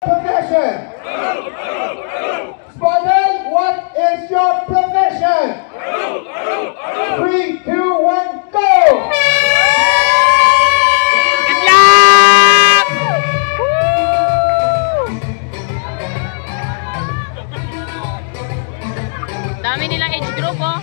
Profession. Spadel, what is your profession? 3, 2, 1, go! Good luck! Dami nilang age group, oh.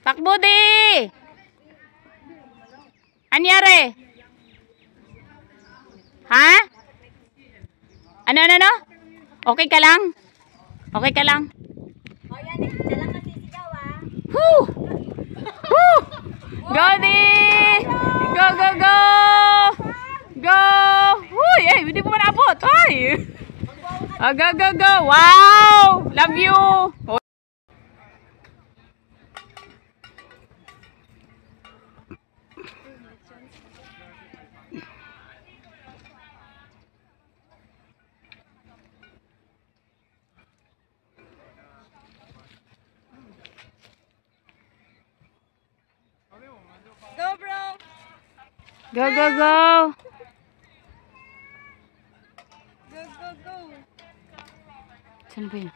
Takbo di! Anyari? Ha? Ano? Okay ka lang? Okay ka lang? O yan eh, siya lang nasisigaw ah. Woo! Woo! Go di! Go! Go! Uy! Eh, hindi mo manabot! Ay! Oh, go! Wow! Love you! Go bro! Go! Go! Saan ba yun?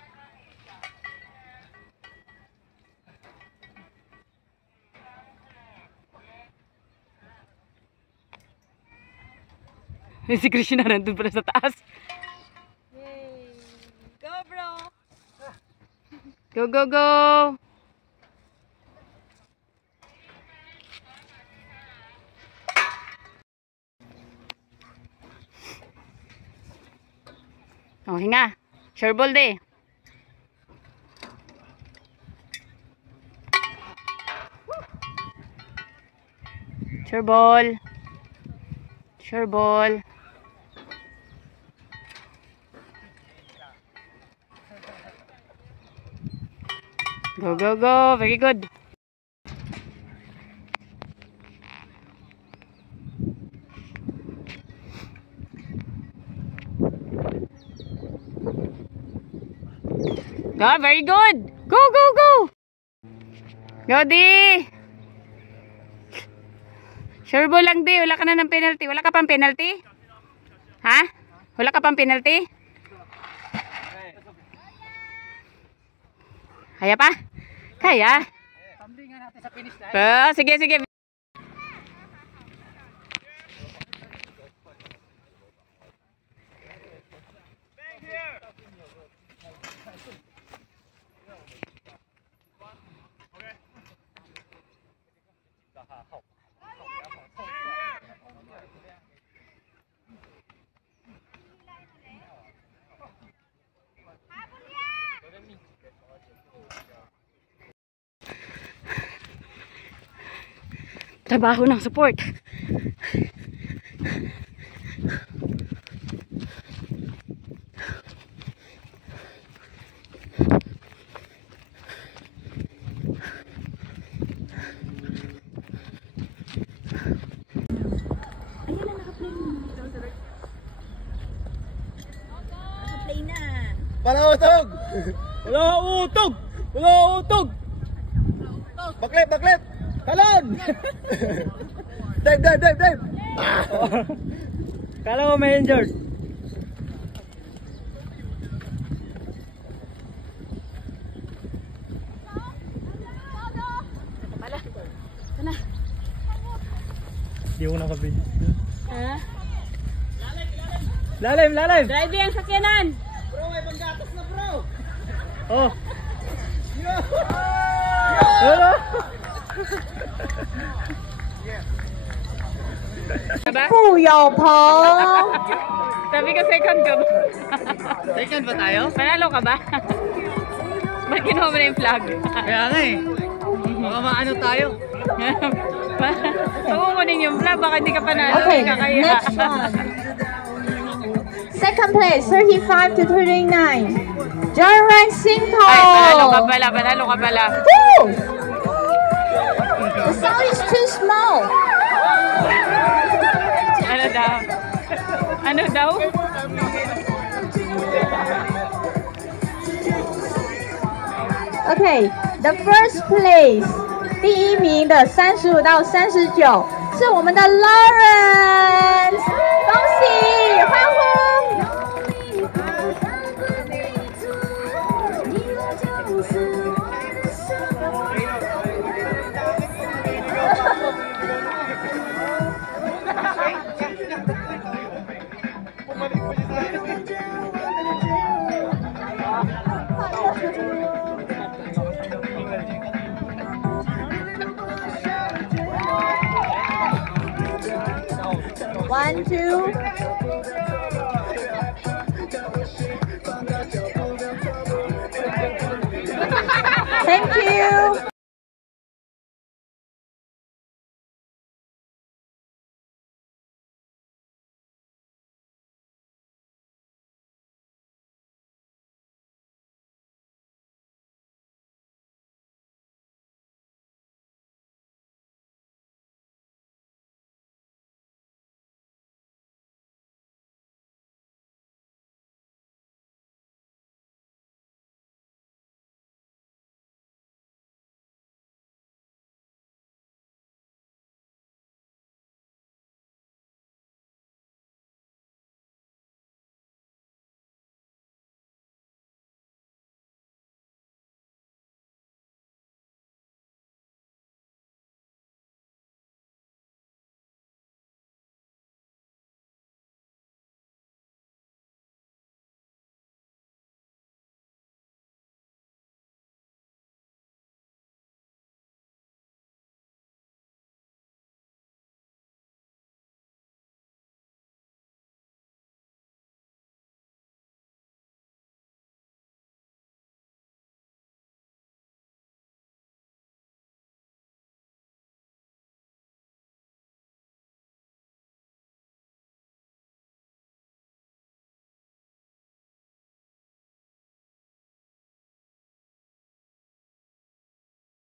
Si Krishna nandun pala sa taas. Yay! Go bro! Go! Oh, hinga. Sure ball di. Sure ball. Go. Very good. Ah, very good. Go. Go di. Sure ball lang di. Wala ka na ng penalty. Wala ka pang penalty? Ha? Wala ka pang penalty? Kaya pa? Kaya? Tamblingan natin sa finish line. Sige. Trabaho ng support. Naka-play na. Wala utog! Baklit! Talon! Dive! Kala mo may injured. Hindi ko nakabili. Ha? Lalim! Drive yung sakyanan. Bro, may panggatas na bro! Oh! Hello! Kuya pa! Sabi ko second ka ba? Second ba tayo? Panalo ka ba? Ba't kinuha mo na yung flag? Kaya nga eh. Baka maano tayo. namin yung vlog. Baka hindi ka panalo. Okay, Kakaya. next one. Second place, 35 to 39. Joyride Cinco. Ay, panalo ka pala. Panalo ka pala. Woo! The sound is too small. Ano daw? Ano daw? Okay, the first place 第一名的35到39是我们的 Lawrence， 恭喜，欢呼！ 1, 2. Thank you.